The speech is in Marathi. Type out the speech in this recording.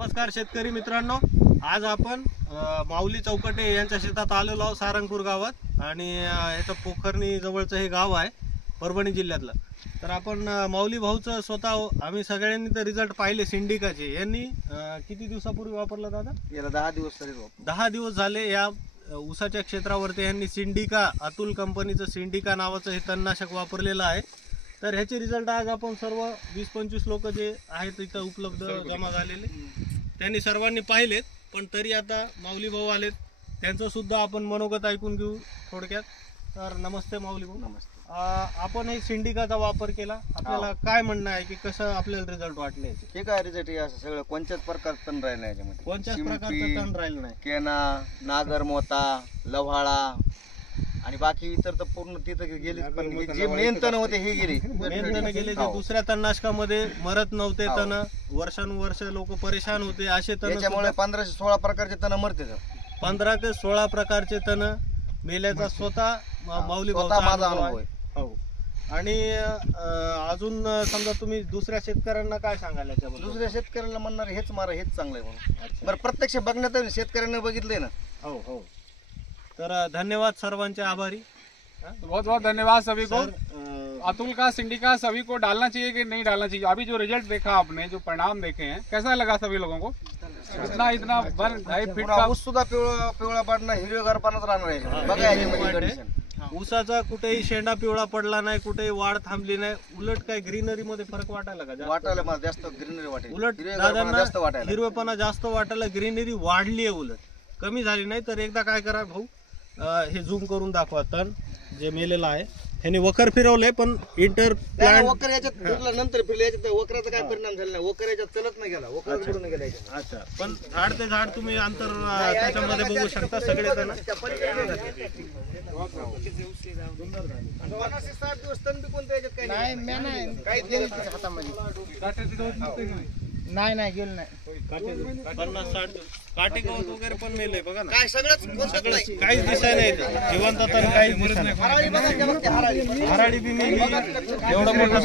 नमस्कार शेतकरी मित्रांनो, आज आपण माऊली चौकटे यांच्या शेतात आलेलो आहोत सारंगपूर गावात। आणि याचं पोखरणी जवळचं हे गाव आहे परभणी जिल्ह्यातलं। तर आपण माऊली भाऊचं स्वतः आम्ही सगळ्यांनी तर रिझल्ट पाहिले सिंडिकाचे। यांनी किती दिवसापूर्वी वापरलं दादा? याला 10 दिवस तरी 10 दिवस झाले या ऊसाच्या क्षेत्रावरती यांनी सिंडिका, अतुल कंपनीचं सिंडिका नावाचं हे तणनाशक वापरलेलं आहे। तर ह्याचे रिझल्ट आज आपण सर्व 20-25 लोक जे आहेत इथं उपलब्ध जमा झालेले त्यांनी सर्वांनी पाहिलेत। पण तरी आता माऊली भाऊ आलेत, त्यांचं सुद्धा आपण मनोगत ऐकून घेऊ थोडक्यात। तर नमस्ते माऊली भाऊ। नमस्ते। आपण हे सिंडिकाचा वापर केला, आपल्याला काय म्हणणं आहे की कसं आपल्याला रिझल्ट वाटले? हे काय रिझल्ट आहे असं सगळं कोणत्याच प्रकारचं तण राहिलं नाही याच्यामध्ये। कोणत्याच प्रकारचं तण राहिलं नाही। केना, नागर मोता, लव्हाळा आणि बाकी इतर तर पूर्ण तिथं गेले, पण जे मेन तण होते हे गेले। मेन तण गेले, जे दुसऱ्या तणनाशकामध्ये मरत नव्हते तण, वर्षानुवर्ष लोक परेशान होते असे तण। त्याच्यामुळे 15 से 16 प्रकारचे तण मरते। 15 ते 16 प्रकारचे तण मेल्याचा स्वतः माऊली भाऊचा माझा अनुभव आहे। हो। आणि अजून समजा तुम्ही दुसऱ्या शेतकऱ्यांना काय सांगाल याच्याबद्दल? दुसऱ्या शेतकऱ्याला म्हणणार हेच मारा, हेच चांगलं आहे म्हणून। बरं, प्रत्यक्ष बघण्यात शेतकऱ्यांना बघितलंय ना। हो हो। तर धन्यवाद, सर्वांचे आभारी। बहुत बहुत धन्यवाद सभी को। अतुल का सिंडिका सभी को डालना चाहिए कि नहीं डालना चाहिए? अभी जो रिजल्ट देखा आपने, जो परिणाम देखे हैं, कैसा लगा सभी लोगों को? इतना 1.5 फीट का ऊस सुद्धा पिवळा पडणं, हिरवेगारपणाच राहणार आहे। बघा याच्यामध्ये कंडिशन, ऊसाचा कुठेही शेंडा पिवळा पडला नाही, कुठेही वाढ थांबली नाही, उलट काय ग्रीनरी मध्ये फरक वाटायला का? वाटायला मला जास्त ग्रीनरी वाटेल, उलट जास्त वाटायला, हिरवेपणा जास्त वाटायला, ग्रीनरी वाढली आहे, उलट कमी झाली नाही। तर एकदा काय करा भाऊ, हे झूम करून दाखवा तण जे मेलेलं आहे। ह्याने वखर फिरवलंय पण इंटर प्लांट वखर याच्यात फिरला, नंतर फिरलं याच्यात वखराचा काय परिणाम झाला नाही। वखर याच्यात चलत नाही गेला, वखर बुडून गेला याच्यात। अच्छा, पण झाड ते झाड तुम्ही अंतर त्याच्यामध्ये बघू शकता सगळे जण। 50-60 दिवस तण बी कोणतं याच्यात काही नाही, काही गेलं हातामध्ये नाही गेलं नाही। 50-60 काटे गवत वगैरे पण मेले बघा ना। काय सगळंच काहीच दिसाय नाही, जिवंत तण काहीच दिसत नाही। हराळी बी मेली, एवढं मोठं